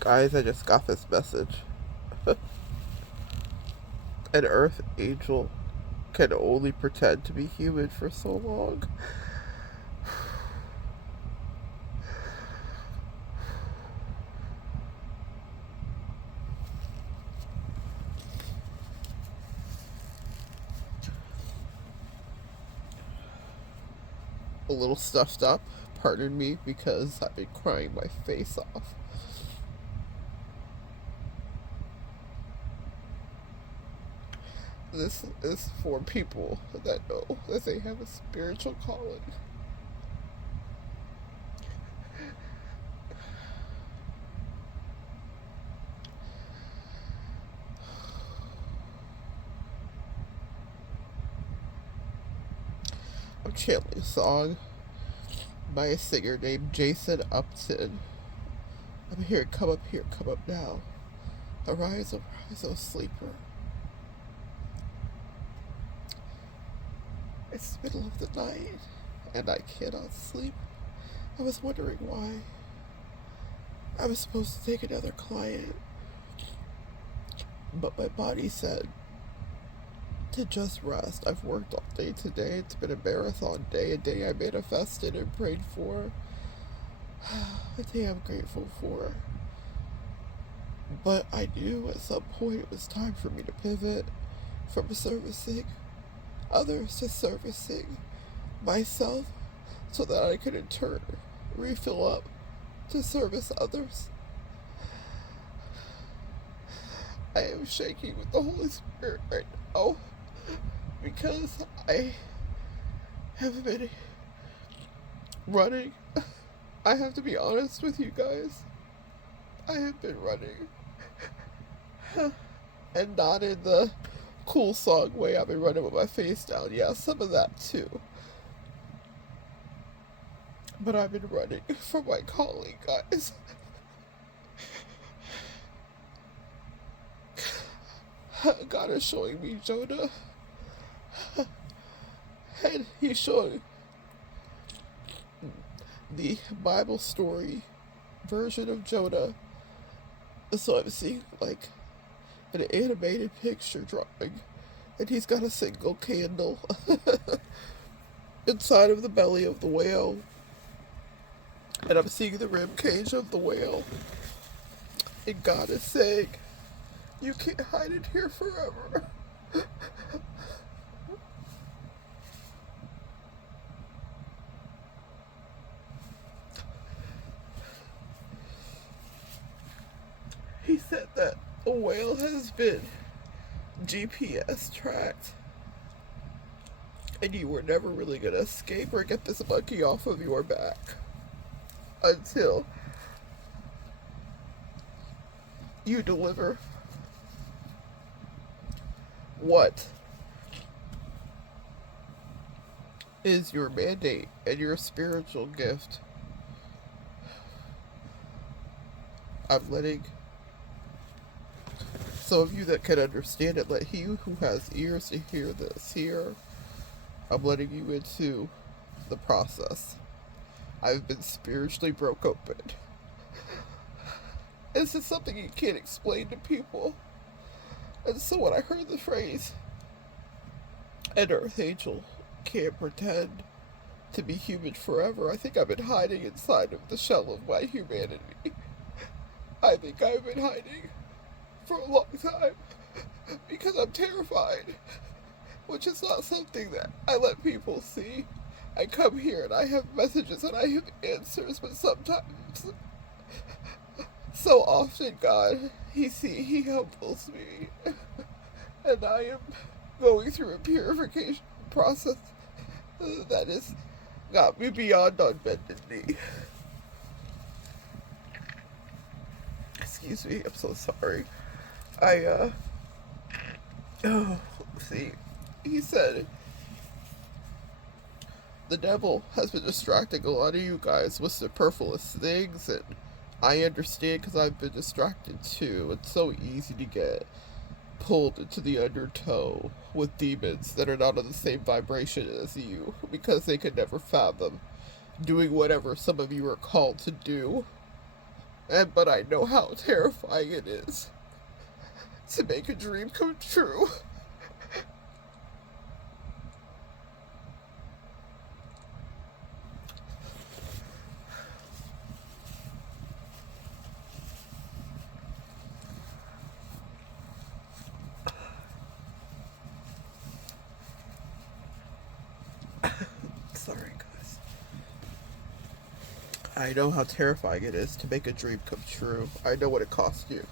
Guys, I just got this message. An Earth angel can only pretend to be human for so long. A little stuffed up, pardon me, because I've been crying my face off. This is for people that know that they have a spiritual calling. I'm channeling a song by a singer named Jason Upton. I'm here, come up now. Arise, arise, O sleeper. It's the middle of the night, and I cannot sleep. I was wondering why. I was supposed to take another client, but my body said to just rest. I've worked all day today. It's been a marathon day, a day I manifested and prayed for, a day I'm grateful for. But I knew at some point it was time for me to pivot from servicing others to servicing myself so that I could in turn refill up to service others. I am shaking with the Holy Spirit right now because I have been running. I have to be honest with you guys. I have been running. And not in the cool song way. I've been running with my face down. Yeah, some of that too. But I've been running for my calling, guys. God is showing me Jonah. And he's showing the Bible story version of Jonah. So I'm seeing like an animated picture drawing, and he's got a single candle inside of the belly of the whale, and I'm seeing the rib cage of the whale, and God is saying, you can't hide it here forever. He said that a whale has been GPS tracked, and you were never really gonna escape or get this monkey off of your back until you deliver what is your mandate and your spiritual gift. I'm letting some of you that can understand it, let he who has ears to hear this hear. I'm letting you into the process. I've been spiritually broke open. This is something you can't explain to people. And so when I heard the phrase, an earth angel can't pretend to be human forever, I think I've been hiding inside of the shell of my humanity. I think I've been hiding for a long time because I'm terrified, which is not something that I let people see. I come here and I have messages and I have answers, but sometimes, so often, God, He humbles me, and I am going through a purification process that has got me beyond on bended knee. Excuse me, I'm so sorry. See, he said, the devil has been distracting a lot of you guys with superfluous things, and I understand because I've been distracted too. It's so easy to get pulled into the undertow with demons that are not on the same vibration as you because they could never fathom doing whatever some of you are called to do. But I know how terrifying it is to make a dream come true. Sorry, guys. I know how terrifying it is to make a dream come true. I know what it costs you.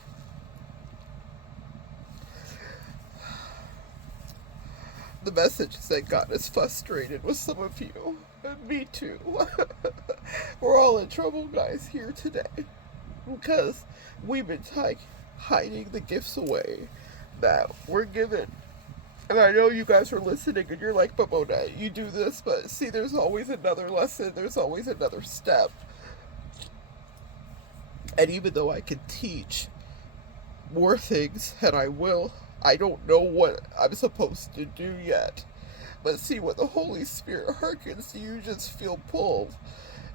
The message is that God is frustrated with some of you. And me too. We're all in trouble, guys, here today. Because we've been hiding the gifts away that we're given. And I know you guys are listening and you're like, but Monette, you do this, but see, there's always another lesson. There's always another step. And even though I can teach more things, and I will, I don't know what I'm supposed to do yet. But see, when the Holy Spirit hearkens to you, just feel pulled.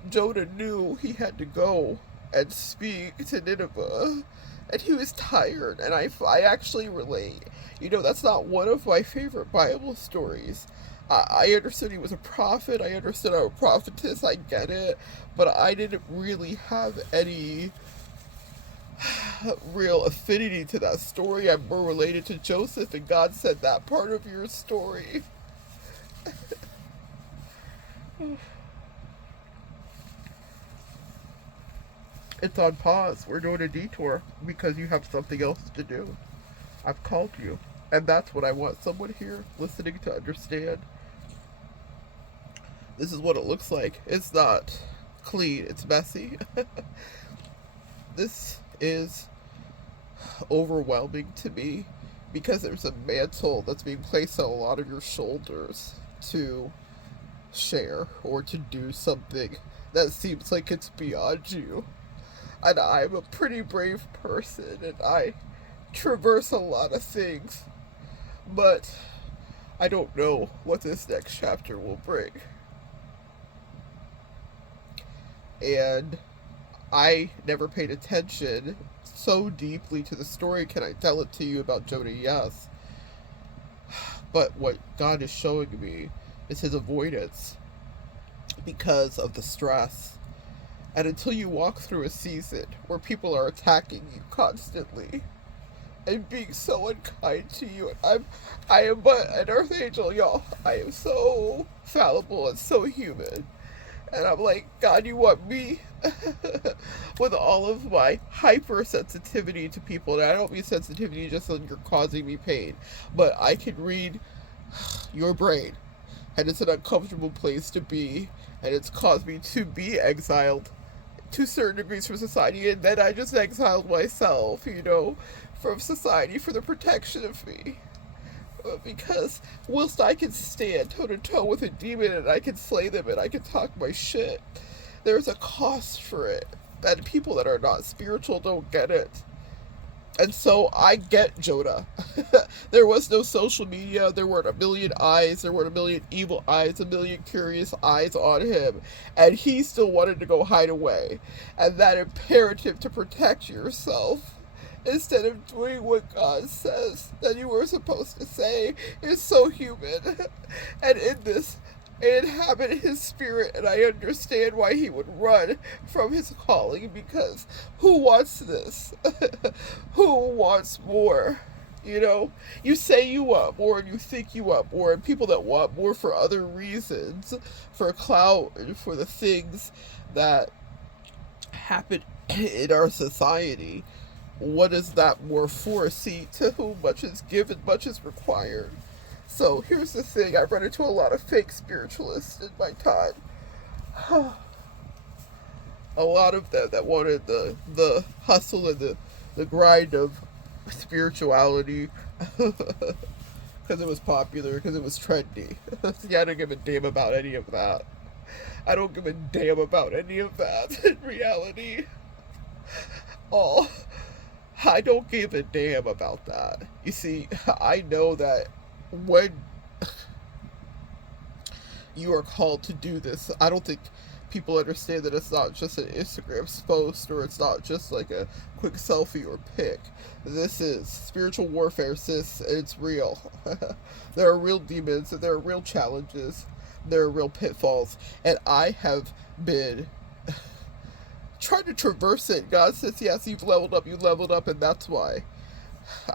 Jonah knew he had to go and speak to Nineveh, and he was tired, and I actually relate. You know, that's not one of my favorite Bible stories. I understood he was a prophet, I understood I'm a prophetess, I get it, but I didn't really have any real affinity to that story. I'm more related to Joseph, and God said that part of your story. It's on pause. We're doing a detour because you have something else to do. I've called you. And that's what I want someone here listening to understand. This is what it looks like. It's not clean. It's messy. This is overwhelming to me because there's a mantle that's being placed on a lot of your shoulders to share or to do something that seems like it's beyond you. And I'm a pretty brave person and I traverse a lot of things, but I don't know what this next chapter will bring. And I never paid attention so deeply to the story. Can I tell it to you about Jonah? Yes. But what God is showing me is his avoidance because of the stress. And until you walk through a season where people are attacking you constantly and being so unkind to you, and I am but an earth angel, y'all. I am so fallible and so human. And I'm like, God, you want me with all of my hypersensitivity to people. And I don't mean sensitivity just when you're causing me pain, but I can read your brain. And it's an uncomfortable place to be. And it's caused me to be exiled to certain degrees from society. And then I just exiled myself, you know, from society for the protection of me. Because whilst I can stand toe-to-toe with a demon and I can slay them and I can talk my shit, there's a cost for it. And people that are not spiritual don't get it. And so I get Jonah. There was no social media. There weren't a million eyes. There weren't a million evil eyes, a million curious eyes on him. And he still wanted to go hide away. And that imperative to protect yourself instead of doing what God says that you were supposed to say is so human. And in this, I inhabit his spirit, and I understand why he would run from his calling, because who wants this? Who wants more? You know, you say you want more and you think you want more, and people that want more for other reasons, for clout and for the things that happen in our society. What is that more for? See, to whom much is given, much is required. So here's the thing, I've run into a lot of fake spiritualists in my time. A lot of them that wanted the hustle and the grind of spirituality because it was popular, because it was trendy. See, I don't give a damn about any of that. I don't give a damn about any of that in reality. Oh, I don't give a damn about that. You see, I know that when you are called to do this, I don't think people understand that it's not just an Instagram post, or it's not just like a quick selfie or pic. This is spiritual warfare, sis, and it's real. There are real demons, and there are real challenges, there are real pitfalls, and I have been trying to traverse it. God says, yes, you leveled up, and that's why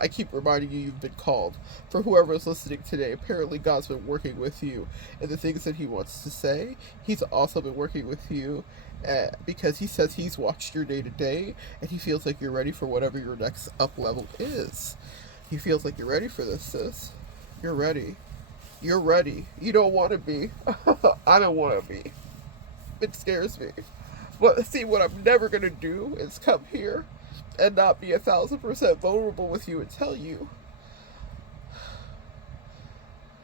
I keep reminding you you've been called. For whoever is listening today, apparently God's been working with you. And the things that he wants to say, he's also been working with you because he says he's watched your day to day, and he feels like you're ready for whatever your next up level is. He feels like you're ready for this, sis. You're ready. You're ready. You don't want to be. I don't want to be. It scares me. But see, what I'm never going to do is come here and not be 1,000% vulnerable with you and tell you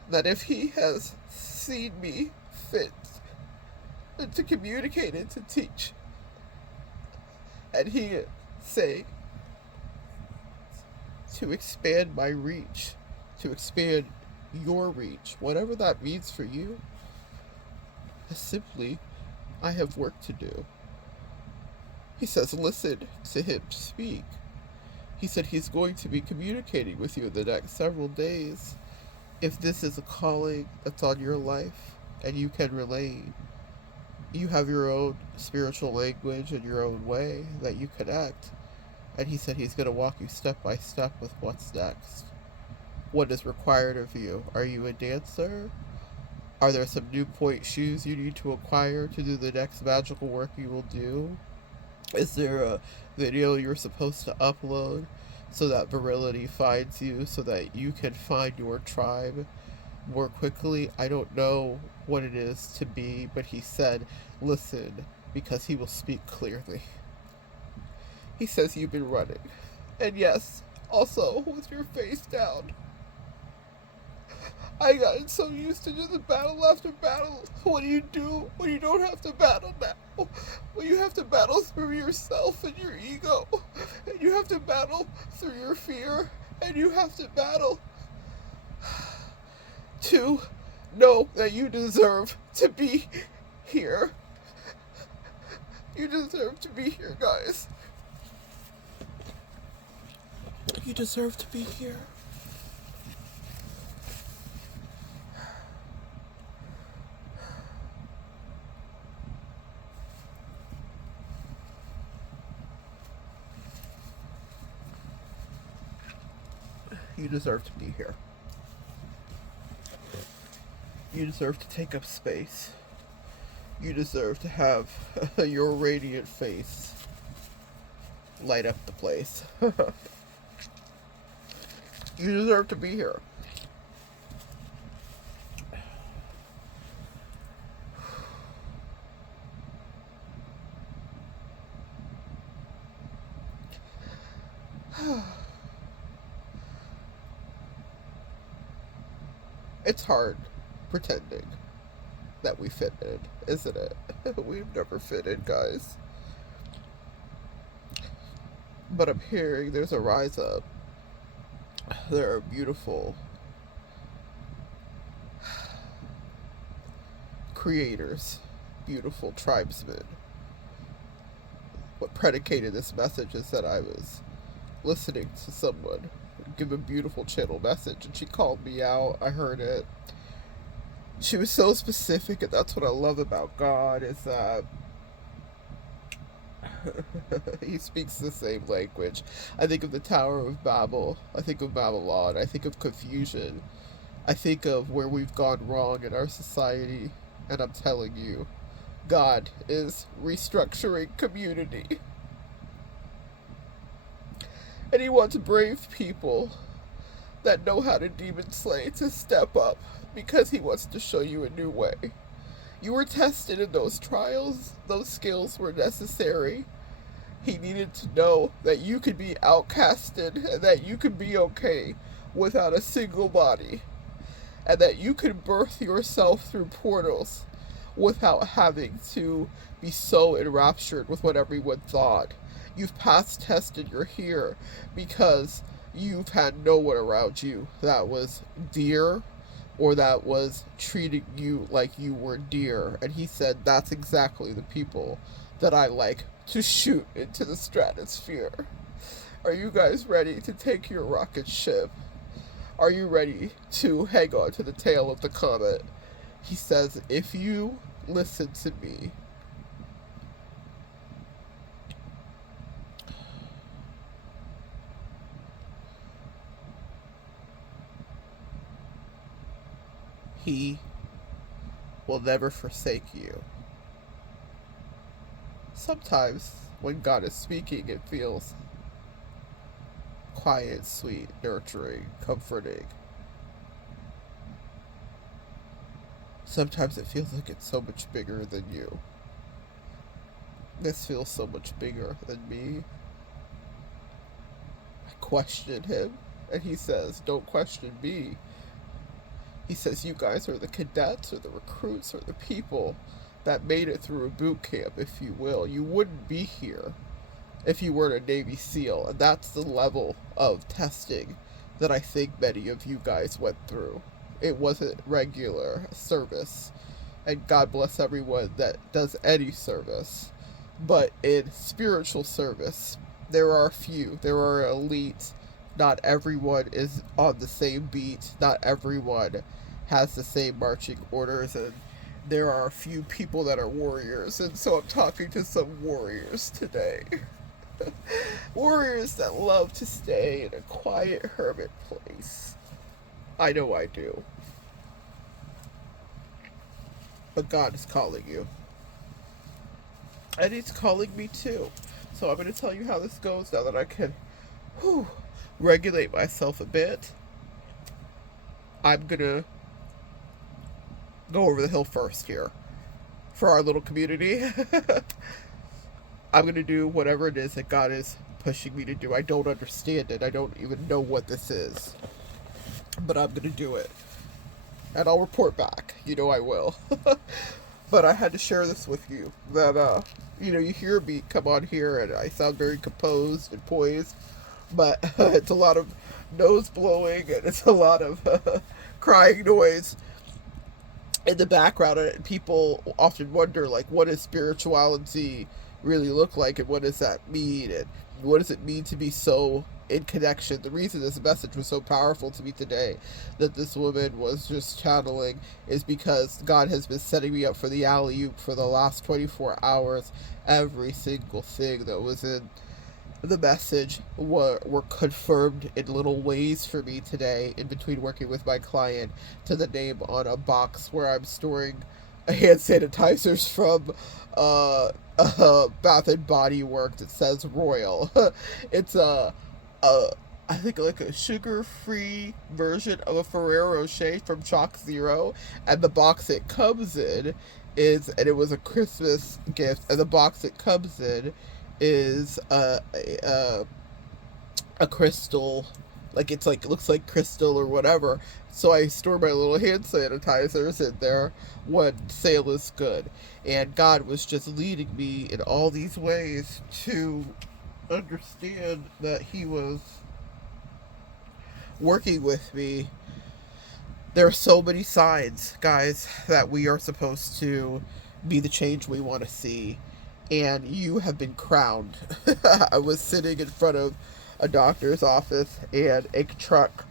that if he has seen me fit to communicate and to teach, and he say to expand my reach, to expand your reach, whatever that means for you, simply, I have work to do. He says, listen to him speak. He said he's going to be communicating with you in the next several days. If this is a calling that's on your life and you can relate, you have your own spiritual language and your own way that you connect. And he said he's going to walk you step by step with what's next. What is required of you? Are you a dancer? Are there some new point shoes you need to acquire to do the next magical work you will do? Is there a video you're supposed to upload so that virility finds you, so that you can find your tribe more quickly? I don't know what it is to be, but he said, listen, because he will speak clearly. He says you've been running. And yes, also with your face down. I gotten so used to just battle after battle. What do you do when you don't have to battle now? When you have to battle through yourself and your ego, and you have to battle through your fear, and you have to battle to know that you deserve to be here. You deserve to be here, guys. You deserve to be here. You deserve to be here. You deserve to take up space. You deserve to have your radiant face light up the place. You deserve to be here. It's hard pretending that we fit in, isn't it? We've never fit in, guys. But I'm hearing there's a rise up. There are beautiful creators, beautiful tribesmen. What predicated this message is that I was listening to someone give a beautiful channel message, and she called me out. I heard it. She was so specific, and that's what I love about God, is that he speaks the same language. I think of the Tower of Babel. I think of Babylon. I think of confusion. I think of where we've gone wrong in our society, and I'm telling you, God is restructuring community. And he wants brave people that know how to demon slay to step up, because he wants to show you a new way. You were tested in those trials. Those skills were necessary. He needed to know that you could be outcasted, and that you could be okay without a single body, and that you could birth yourself through portals without having to be so enraptured with what everyone thought. You've passed test and you're here because you've had no one around you that was dear, or that was treating you like you were dear. And he said, that's exactly the people that I like to shoot into the stratosphere. Are you guys ready to take your rocket ship? Are you ready to hang on to the tail of the comet? He says, if you listen to me, he will never forsake you. Sometimes when God is speaking, it feels quiet, sweet, nurturing, comforting. Sometimes it feels like it's so much bigger than you. This feels so much bigger than me. I question him, and he says, don't question me. He says, you guys are the cadets or the recruits or the people that made it through a boot camp, if you will. You wouldn't be here if you weren't a Navy SEAL. And that's the level of testing that I think many of you guys went through. It wasn't regular service. And God bless everyone that does any service. But in spiritual service, there are a few. There are elites. Not everyone is on the same beat. Not everyone has the same marching orders. And there are a few people that are warriors. And so I'm talking to some warriors today. Warriors that love to stay in a quiet hermit place. I know I do. But God is calling you. And He's calling me too. So I'm going to tell you how this goes now that I can regulate myself a bit. I'm going to go over the hill first here for our little community. I'm going to do whatever it is that God is pushing me to do. I don't understand it. I don't even know what this is. But I'm going to do it. And I'll report back. You know I will. But I had to share this with you. That, you hear me come on here and I sound very composed and poised. But it's a lot of nose blowing and it's a lot of crying noise in the background. And people often wonder, like, what does spirituality really look like, and what does that mean, and what does it mean to be so in connection? The reason this message was so powerful to me today, that this woman was just channeling, is because God has been setting me up for the alley-oop for the last 24 hours. Every single thing that was in the message were confirmed in little ways for me today, in between working with my client, to the name on a box where I'm storing hand sanitizers from Bath and Body Works. It says Royal. It's I think like a sugar-free version of a Ferrero Rocher from Chalk Zero, and the box it comes in is, and it was a Christmas gift, and the box it comes in is a crystal, like it's like, it looks like crystal or whatever. So I store my little hand sanitizers in there when sale is good. And God was just leading me in all these ways to understand that He was working with me. There are so many signs, guys, that we are supposed to be the change we want to see. And you have been crowned. I was sitting in front of a doctor's office, and a truck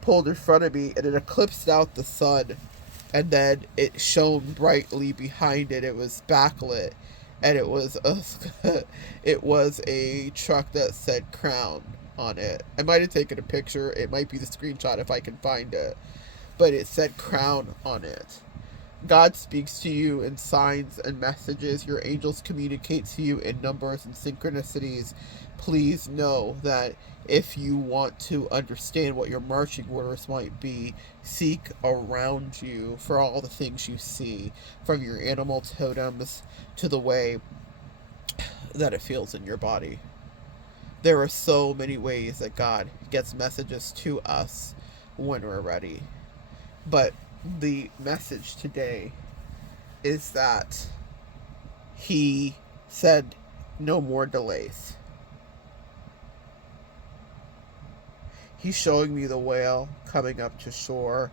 pulled in front of me, and it eclipsed out the sun, and then it shone brightly behind it. It was backlit, and it was a truck that said Crown on it. I might have taken a picture. It might be the screenshot if I can find it, but it said Crown on it. God speaks to you in signs and messages. Your angels communicate to you in numbers and synchronicities. Please know that if you want to understand what your marching orders might be, seek around you for all the things you see, from your animal totems to the way that it feels in your body. There are so many ways that God gets messages to us when we're ready. But the message today is that He said no more delays. He's showing me the whale coming up to shore,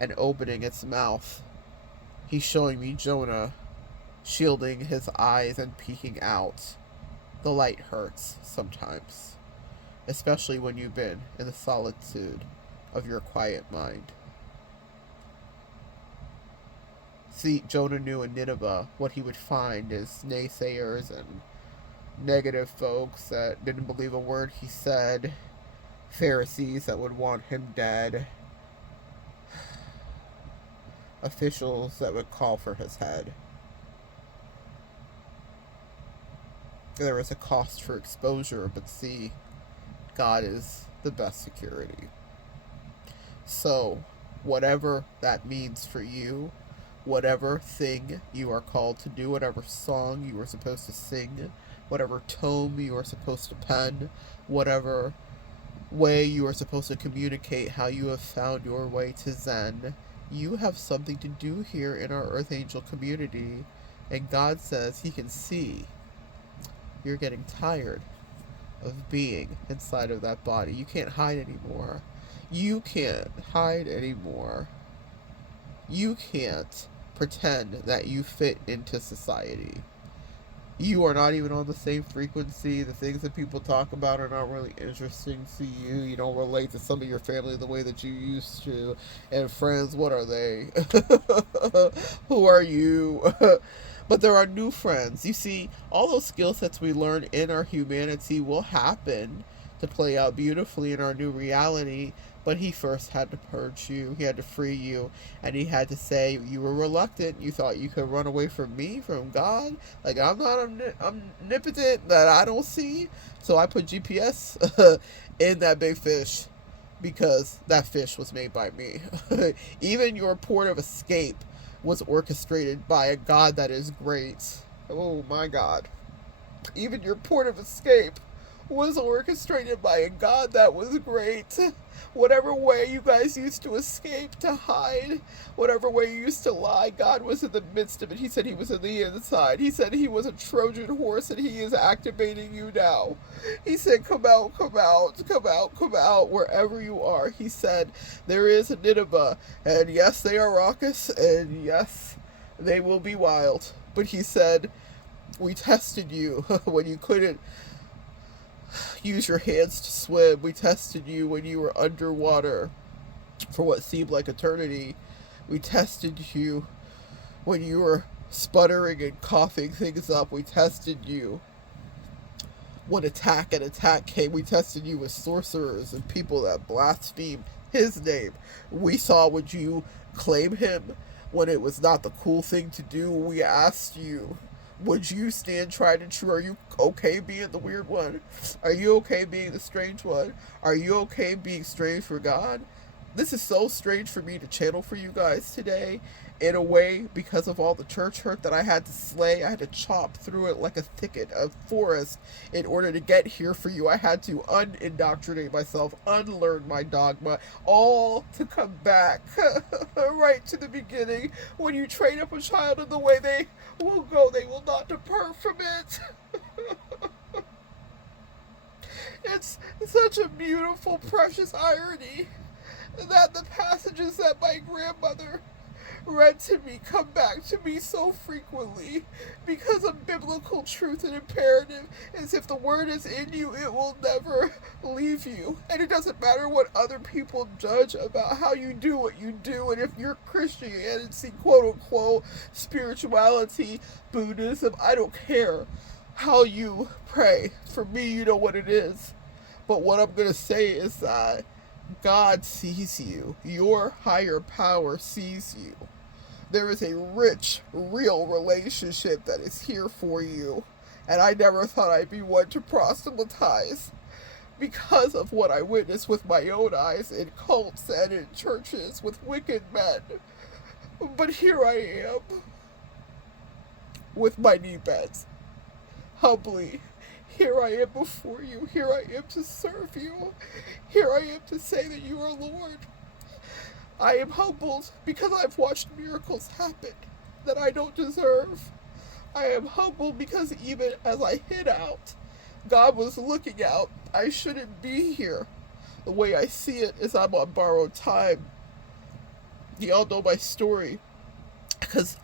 and opening its mouth. He's showing me Jonah shielding his eyes and peeking out. The light hurts sometimes, especially when you've been in the solitude of your quiet mind. See, Jonah knew in Nineveh what he would find is naysayers and negative folks that didn't believe a word he said, Pharisees that would want him dead, officials that would call for his head. There is a cost for exposure, but see, God is the best security. So, whatever that means for you, whatever thing you are called to do, whatever song you are supposed to sing, whatever tome you are supposed to pen, whatever way you are supposed to communicate how you have found your way to Zen, you have something to do here in our Earth Angel community, and God says He can see you're getting tired of being inside of that body. You can't hide anymore. You can't hide anymore. You can't pretend that you fit into society. You are not even on the same frequency. The things that people talk about are not really interesting to you. You don't relate to some of your family the way that you used to. And friends, what are they? Who are you? But there are new friends. You see, all those skill sets we learn in our humanity will happen to play out beautifully in our new reality. But He first had to purge you. He had to free you. And He had to say, you were reluctant. You thought you could run away from me, from God. Like, I'm not omnipotent that I don't see. So I put GPS in that big fish because that fish was made by me. Even your port of escape was orchestrated by a God that is great. Oh my God. Even your port of escape was orchestrated by a God that was great. Whatever way you guys used to escape, to hide, whatever way you used to lie, God was in the midst of it. He said He was in the inside. He said He was a Trojan horse and He is activating you now. He said, come out, come out, come out, come out, wherever you are. He said, there is a Nineveh, and yes, they are raucous, and yes, they will be wild. But He said, we tested you when you couldn't use your hands to swim. We tested you when you were underwater for what seemed like eternity. We tested you when you were sputtering and coughing things up. We tested you when attack came. We tested you with sorcerers and people that blaspheme His name. We saw, would you claim Him when it was not the cool thing to do? We asked you, would you stand tried and true? Are you okay being the weird one? Are you okay being the strange one? Are you okay being strange for God? This is so strange for me to channel for you guys today, in a way, because of all the church hurt that I had to slay. I had to chop through it like a thicket of forest in order to get here for you. I had to unindoctrinate myself, unlearn my dogma, all to come back right to the beginning. When you train up a child in the way they will go, they will not depart from it. It's such a beautiful, precious irony that the passages that my grandmother read to me come back to me so frequently because of biblical truth and imperative. As if the word is in you, it will never leave you. And it doesn't matter what other people judge about how you do what you do. And if you're Christianity, quote unquote, spirituality, Buddhism, I don't care how you pray. For me, you know what it is. But what I'm going to say is that God sees you. Your higher power sees you. There is a rich, real relationship that is here for you. And I never thought I'd be one to proselytize because of what I witnessed with my own eyes in cults and in churches with wicked men. But here I am, with my knee bent, humbly. Here I am before you. Here I am to serve you. Here I am to say that you are Lord. I am humbled because I've watched miracles happen that I don't deserve. I am humbled because even as I hid out, God was looking out. I shouldn't be here. The way I see it is I'm on borrowed time. y'all know my story because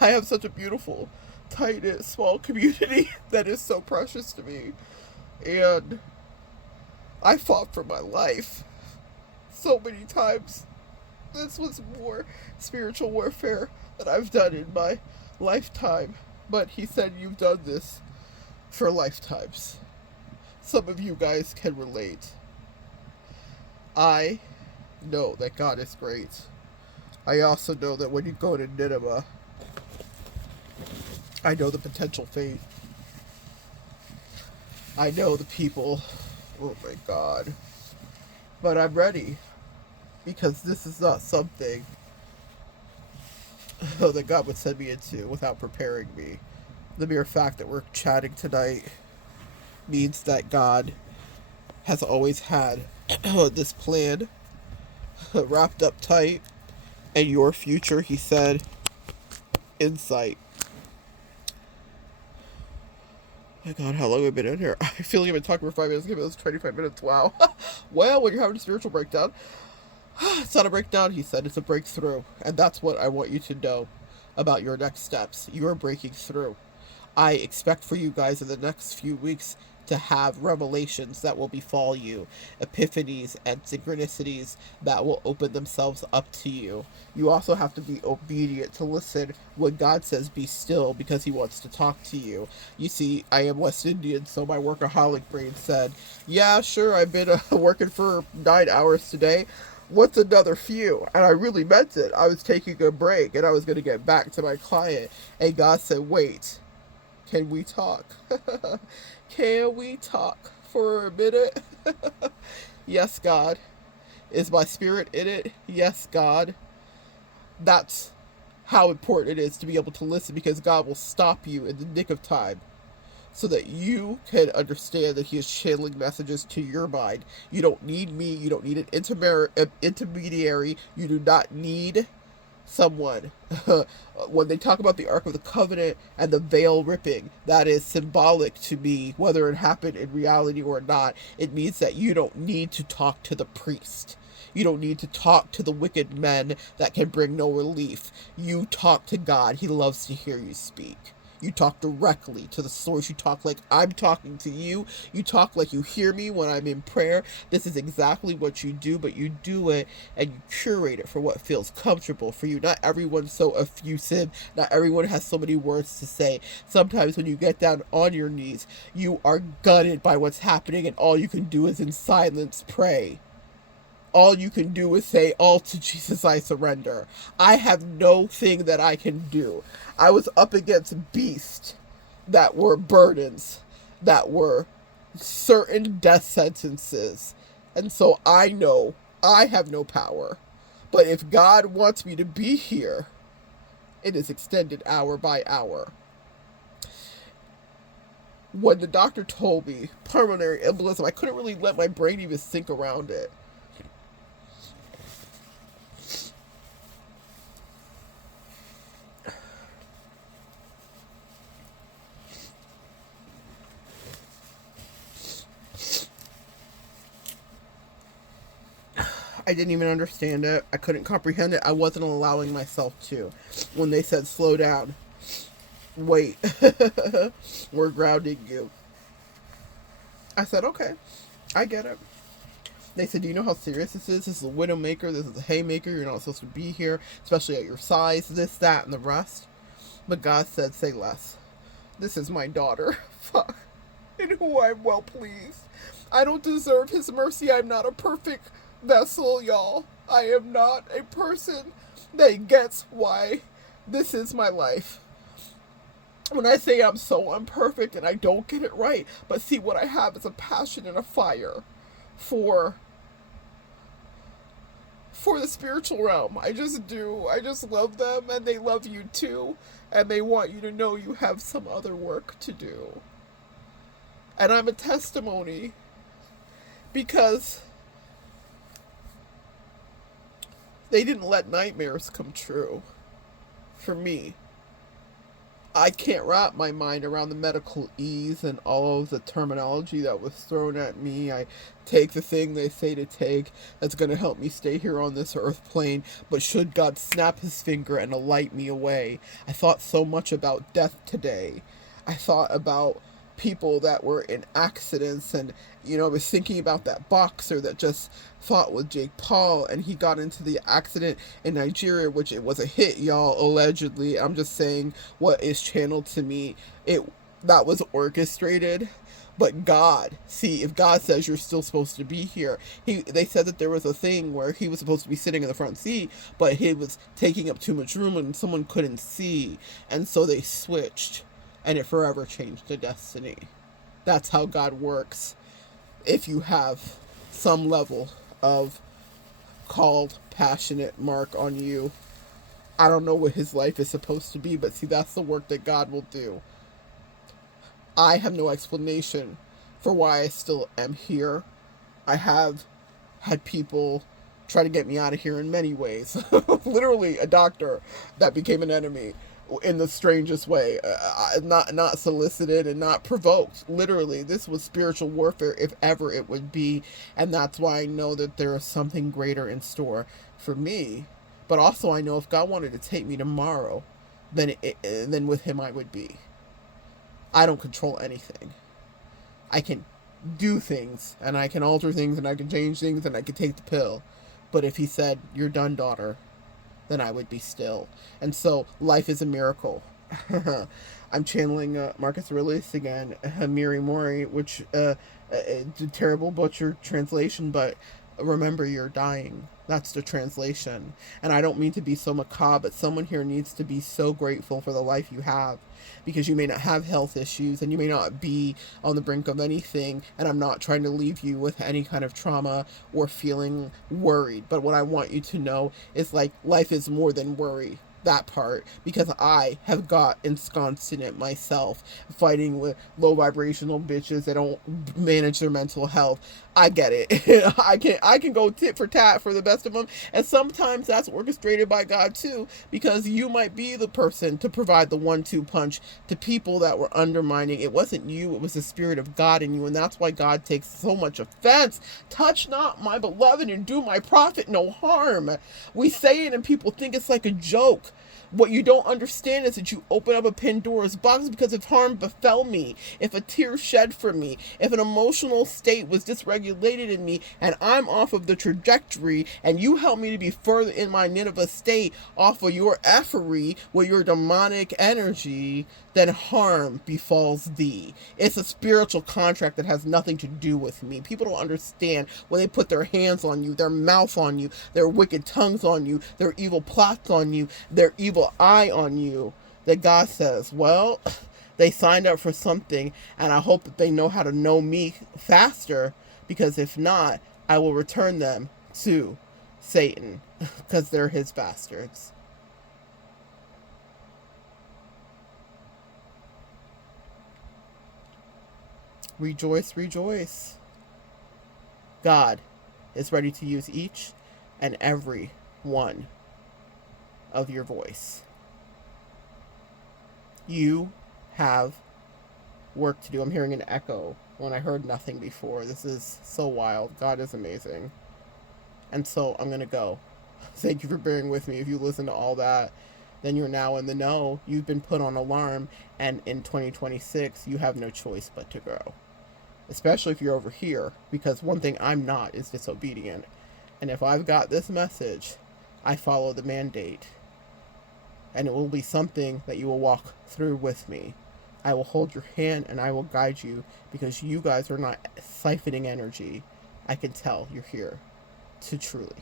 I have such a beautiful, tight-knit, small community that is so precious to me. And I fought for my life so many times. This was more spiritual warfare that I've done in my lifetime. But he said, you've done this for lifetimes. Some of you guys can relate. I know that God is great. I also know that when you go to Nineveh, I know the potential fate. I know the people. Oh my God. But I'm ready. Because this is not something that God would send me into without preparing me. The mere fact that we're chatting tonight means that God has always had this plan wrapped up tight. And your future, he said, in sight. My God, how long have I been in here? I feel like I've been talking for 5 minutes. Give it 25 minutes. Wow. Well, when you're having a spiritual breakdown, it's not a breakdown, he said. It's a breakthrough. And that's what I want you to know about your next steps. You're breaking through. I expect for you guys in the next few weeks to have revelations that will befall you, epiphanies and synchronicities that will open themselves up to you. You also have to be obedient to listen when God says be still, because he wants to talk to you. You see, I am West Indian, so my workaholic brain said, yeah, sure, I've been working for 9 hours today. What's another few? And I really meant it. I was taking a break and I was going to get back to my client. And God said, wait, can we talk? Can we talk for a minute? Yes, God. Is my spirit in it? Yes, God. That's how important it is to be able to listen, because God will stop you in the nick of time so that you can understand that he is channeling messages to your mind. You don't need me. You don't need an intermediary. You do not need someone. When they talk about the Ark of the Covenant and the veil ripping, that is symbolic to me, whether it happened in reality or not. It means that you don't need to talk to the priest. You don't need to talk to the wicked men that can bring no relief. You talk to God. He loves to hear you speak. You talk directly to the source. You talk like I'm talking to you. You talk like you hear me when I'm in prayer. This is exactly what you do, but you do it and you curate it for what feels comfortable for you. Not everyone's so effusive. Not everyone has so many words to say. Sometimes when you get down on your knees, you are gutted by what's happening, and all you can do is in silence pray. All you can do is say, all to Jesus I surrender. I have no thing that I can do. I was up against beasts that were burdens, that were certain death sentences. And so I know I have no power. But if God wants me to be here, it is extended hour by hour. When the doctor told me pulmonary embolism, I couldn't really let my brain even think around it. I didn't even understand it. I couldn't comprehend it. I wasn't allowing myself to. When they said, slow down, wait, we're grounding you. I said, okay, I get it. They said, do you know how serious this is? This is a widowmaker. This is a haymaker. You're not supposed to be here, especially at your size, this, that, and the rest. But God said, say less. This is my daughter. Fuck. In who I'm well pleased. I don't deserve his mercy. I'm not a perfect vessel, y'all. I am not a person that gets why this is my life. When I say I'm so imperfect and I don't get it right, but see, what I have is a passion and a fire for the spiritual realm. I just do. I just love them, and they love you too, and they want you to know you have some other work to do. And I'm a testimony, because they didn't let nightmares come true for me. I can't wrap my mind around the medical ease and all of the terminology that was thrown at me. I take the thing they say to take that's going to help me stay here on this earth plane, but should God snap his finger and alight me away? I thought so much about death today. I thought about people that were in accidents, and I was thinking about that boxer that just fought with Jake Paul, and he got into the accident in Nigeria, which it was a hit, y'all, allegedly. I'm just saying what is channeled to me. It that was orchestrated. But God, see, if God says you're still supposed to be here, they said that there was a thing where he was supposed to be sitting in the front seat, but he was taking up too much room and someone couldn't see, and so they switched, and it forever changed the destiny. That's how God works. If you have some level of called passionate mark on you, I don't know what his life is supposed to be, but see, that's the work that God will do. I have no explanation for why I still am here. I have had people try to get me out of here in many ways. Literally a doctor that became an enemy in the strangest way, not solicited and not provoked. Literally, this was spiritual warfare, if ever it would be, and that's why I know that there is something greater in store for me. But also, I know if God wanted to take me tomorrow, then with him I would be. I don't control anything. I can do things, and I can alter things, and I can change things, and I can take the pill. But if he said, "You're done, daughter," then I would be still. And so, life is a miracle. I'm channeling Marcus Aurelius again, Miri Mori, which, a terrible butchered translation, but remember you're dying. That's the translation. And I don't mean to be so macabre, but someone here needs to be so grateful for the life you have, because you may not have health issues and you may not be on the brink of anything, and I'm not trying to leave you with any kind of trauma or feeling worried. But what I want you to know is, like, life is more than worry. That part, because I have got ensconced in it myself, fighting with low vibrational bitches that don't manage their mental health. I get it. I can go tit for tat for the best of them, and sometimes that's orchestrated by God too, because you might be the person to provide the 1-2 punch to people that were undermining. It wasn't you, it was the Spirit of God in you, and that's why God takes so much offense. Touch not my beloved and do my prophet no harm. We say it and people think it's like a joke. What you don't understand is that you open up a Pandora's box, because if harm befell me, if a tear shed for me, if an emotional state was dysregulated in me, and I'm off of the trajectory, and you help me to be further in my Nineveh state off of your effery with your demonic energy, then harm befalls thee. It's a spiritual contract that has nothing to do with me. People don't understand when they put their hands on you, their mouth on you, their wicked tongues on you, their evil plots on you, their evil eye on you, that God says, well, they signed up for something, and I hope that they know how to know me faster, because if not, I will return them to Satan, because they're his bastards. Rejoice, rejoice. God is ready to use each and every one of your voice. You have work to do. I'm hearing an echo when I heard nothing before. This is so wild. God is amazing. And so I'm going to go. Thank you for bearing with me. If you listen to all that, then you're now in the know. You've been put on alarm, and in 2026, you have no choice but to grow. Especially if you're over here, because one thing I'm not is disobedient. And if I've got this message, I follow the mandate. And it will be something that you will walk through with me. I will hold your hand and I will guide you, because you guys are not siphoning energy. I can tell you're here to truly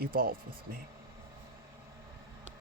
evolve with me.